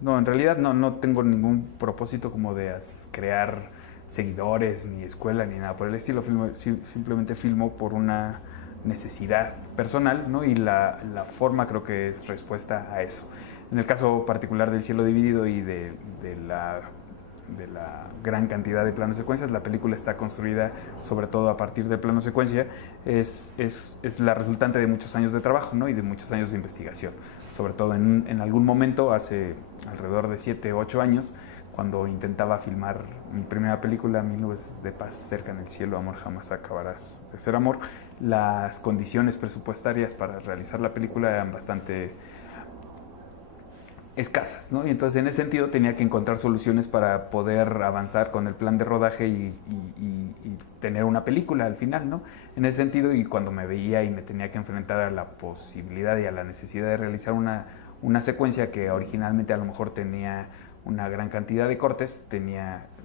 No, en realidad no tengo ningún propósito como de crear seguidores, ni escuela, ni nada por el estilo. Simplemente filmo por una necesidad personal, ¿no? Y la forma creo que es respuesta a eso. En el caso particular del Cielo Dividido y de la gran cantidad de planos secuencias, la película está construida sobre todo a partir del plano secuencia, es la resultante de muchos años de trabajo, ¿no? Y de muchos años de investigación. Sobre todo en algún momento, hace alrededor de 7 u 8 años, cuando intentaba filmar mi primera película, Mil nubes de paz cerca en el cielo, amor jamás acabarás de ser amor, las condiciones presupuestarias para realizar la película eran bastante escasas, ¿no? Y entonces en ese sentido tenía que encontrar soluciones para poder avanzar con el plan de rodaje y tener una película al final, ¿no? En ese sentido, y cuando me veía y me tenía que enfrentar a la posibilidad y a la necesidad de realizar una secuencia que originalmente a lo mejor tenía una gran cantidad de cortes,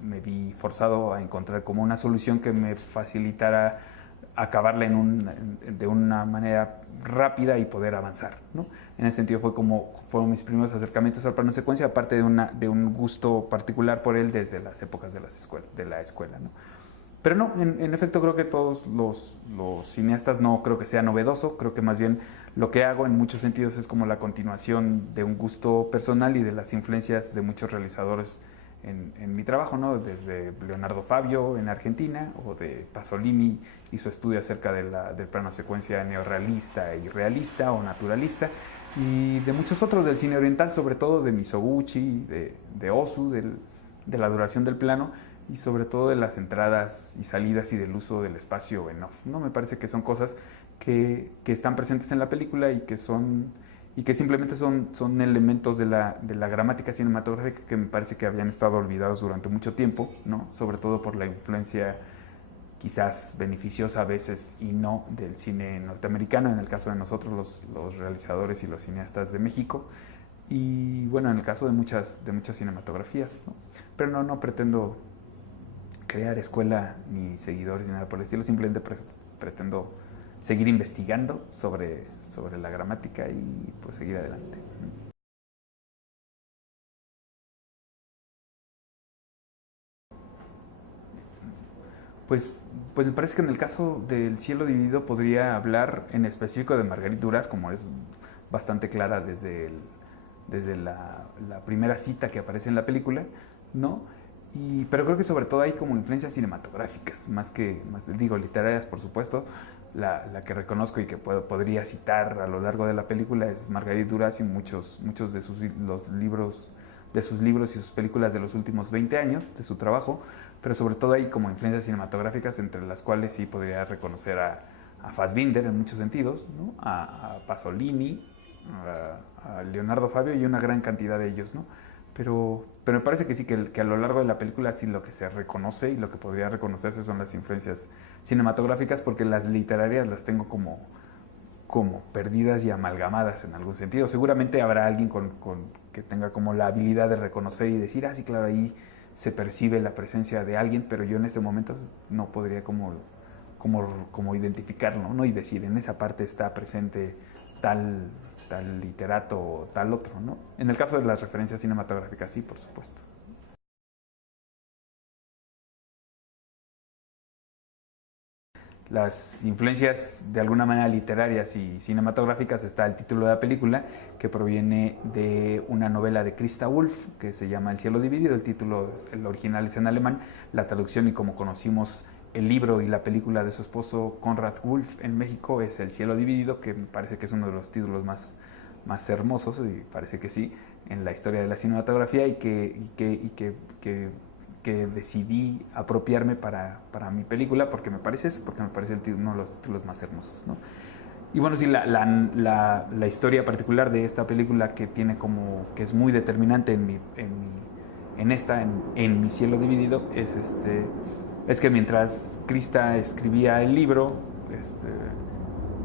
me vi forzado a encontrar como una solución que me facilitara acabarla de una manera rápida y poder avanzar, ¿no? En ese sentido fueron mis primeros acercamientos al plano secuencia, aparte de un gusto particular por él desde las épocas de la escuela, ¿no? Pero no, en efecto creo que todos los cineastas no creo que sea novedoso, creo que más bien lo que hago en muchos sentidos es como la continuación de un gusto personal y de las influencias de muchos realizadores en mi trabajo, ¿no? Desde Leonardo Fabio en Argentina o de Pasolini y su estudio acerca del plano secuencia neorrealista y realista o naturalista, y de muchos otros del cine oriental, sobre todo de Mizoguchi, de Ozu, de la duración del plano y sobre todo de las entradas y salidas y del uso del espacio en off, ¿no? Me parece que son cosas que están presentes en la película y que simplemente son elementos de la gramática cinematográfica que me parece que habían estado olvidados durante mucho tiempo, ¿no? Sobre todo por la influencia quizás beneficiosa a veces y no del cine norteamericano, en el caso de nosotros los realizadores y los cineastas de México, y bueno, en el caso de muchas cinematografías, ¿no? Pero no pretendo crear escuela ni seguidores ni nada por el estilo, simplemente pretendo seguir investigando sobre la gramática y pues seguir adelante. Pues, pues me parece que en el caso del Cielo Dividido podría hablar en específico de Marguerite Duras, como es bastante clara desde la primera cita que aparece en la película, ¿no? Pero creo que sobre todo hay como influencias cinematográficas, digo, literarias, por supuesto. La que reconozco y que podría citar a lo largo de la película es Marguerite Duras y muchos de sus libros y sus películas de los últimos 20 años, de su trabajo, pero sobre todo hay como influencias cinematográficas entre las cuales sí podría reconocer a Fassbinder en muchos sentidos, ¿no? A Pasolini, a Leonardo Fabio y una gran cantidad de ellos, ¿no? Pero me parece que sí, que a lo largo de la película sí lo que se reconoce y lo que podría reconocerse son las influencias cinematográficas, porque las literarias las tengo como perdidas y amalgamadas en algún sentido. Seguramente habrá alguien que tenga como la habilidad de reconocer y decir, ah, sí, claro, ahí se percibe la presencia de alguien, pero yo en este momento no podría como identificarlo, ¿no? Y decir, en esa parte está presente tal, tal literato o tal otro, ¿no? En el caso de las referencias cinematográficas, sí, por supuesto. Las influencias de alguna manera literarias y cinematográficas está el título de la película, que proviene de una novela de Christa Wolf que se llama El cielo dividido. El original es en alemán, la traducción y como conocimos el libro y la película de su esposo Conrad Wolf en México es El cielo dividido, que me parece que es uno de los títulos más hermosos, y parece que sí, en la historia de la cinematografía, que decidí apropiarme para mi película porque me parece uno de los títulos más hermosos, ¿no? Y bueno, sí, la historia particular de esta película que es muy determinante en mi cielo dividido, es que mientras Krista escribía el libro,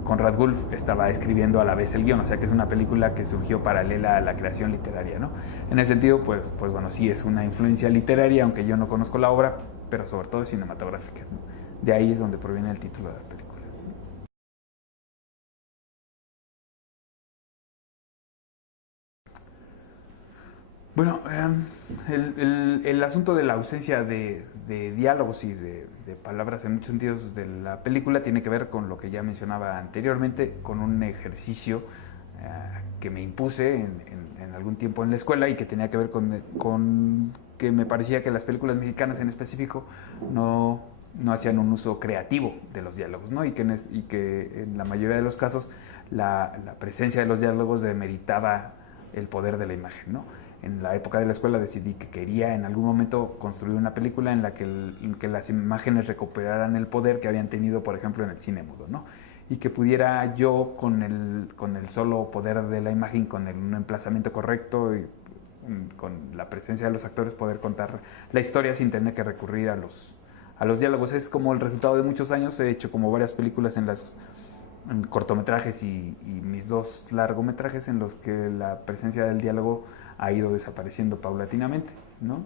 Conrad Wolf estaba escribiendo a la vez el guión, o sea que es una película que surgió paralela a la creación literaria, ¿no? En ese sentido, pues bueno, sí es una influencia literaria, aunque yo no conozco la obra, pero sobre todo cinematográfica, ¿no? De ahí es donde proviene el título de la película. Bueno, el asunto de la ausencia de diálogos y de palabras en muchos sentidos de la película tiene que ver con lo que ya mencionaba anteriormente, con un ejercicio que me impuse en algún tiempo en la escuela y que tenía que ver con que me parecía que las películas mexicanas en específico no hacían un uso creativo de los diálogos, ¿no? Y que en la mayoría de los casos la presencia de los diálogos demeritaba el poder de la imagen, ¿no? En la época de la escuela decidí que quería en algún momento construir una película en la que las imágenes recuperaran el poder que habían tenido, por ejemplo, en el cine mudo, ¿no? Y que pudiera yo, con el solo poder de la imagen, con un emplazamiento correcto y con la presencia de los actores, poder contar la historia sin tener que recurrir a los diálogos. Es como el resultado de muchos años. He hecho como varias películas en cortometrajes y mis dos largometrajes en los que la presencia del diálogo ha ido desapareciendo paulatinamente, ¿no?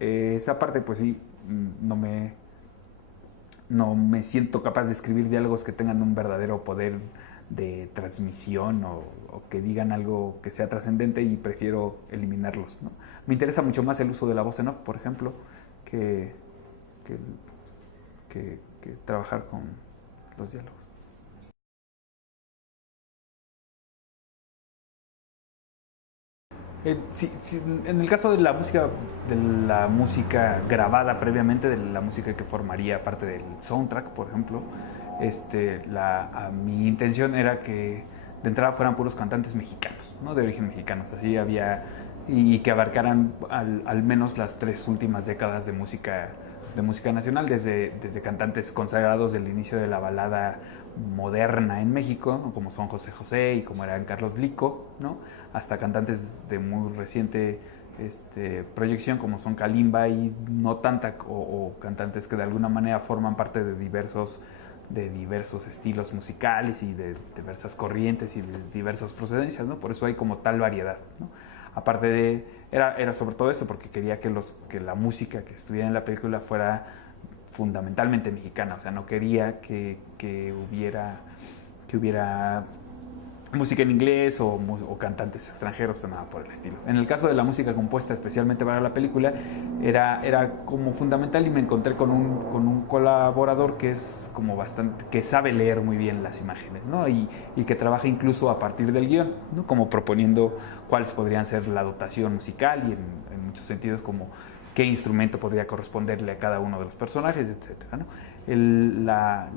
Esa parte, pues sí, no me siento capaz de escribir diálogos que tengan un verdadero poder de transmisión o que digan algo que sea trascendente, y prefiero eliminarlos, ¿no? Me interesa mucho más el uso de la voz en off, por ejemplo, que, que, que trabajar con los diálogos. Sí, sí, en el caso de la música grabada previamente, de la música que formaría parte del soundtrack, por ejemplo, mi intención era que de entrada fueran puros cantantes mexicanos, ¿no? De origen mexicano, así y que abarcaran al menos las tres últimas décadas de música nacional, desde cantantes consagrados del inicio de la balada moderna en México, ¿no? Como son José José y como eran Carlos Lico, ¿no? Hasta cantantes de muy reciente proyección como son Kalimba y No Tanta, o cantantes que de alguna manera forman parte de diversos estilos musicales y de diversas corrientes y de diversas procedencias, ¿no? Por eso hay como tal variedad, ¿no? Aparte era sobre todo eso, porque quería que la música que estuviera en la película fuera fundamentalmente mexicana. O sea, no quería que hubiera música en inglés o cantantes extranjeros o nada por el estilo. En el caso de la música compuesta especialmente para la película, era como fundamental, y me encontré con un colaborador que es como que sabe leer muy bien las imágenes, ¿no? Y que trabaja incluso a partir del guión, ¿no? Como proponiendo cuáles podrían ser la dotación musical y en muchos sentidos como qué instrumento podría corresponderle a cada uno de los personajes, etcétera, ¿no? La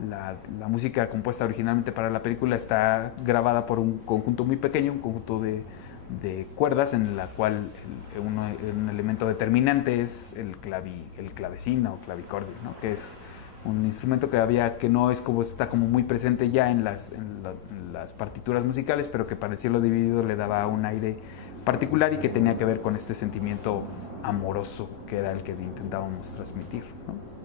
música compuesta originalmente para la película está grabada por un conjunto muy pequeño, un conjunto de cuerdas, en la cual un elemento determinante es el clavecín o clavicordio, ¿no? Que es un instrumento que no es como está como muy presente ya en las partituras musicales, pero que para el cielo dividido le daba un aire particular y que tenía que ver con este sentimiento amoroso que era el que intentábamos transmitir, ¿no?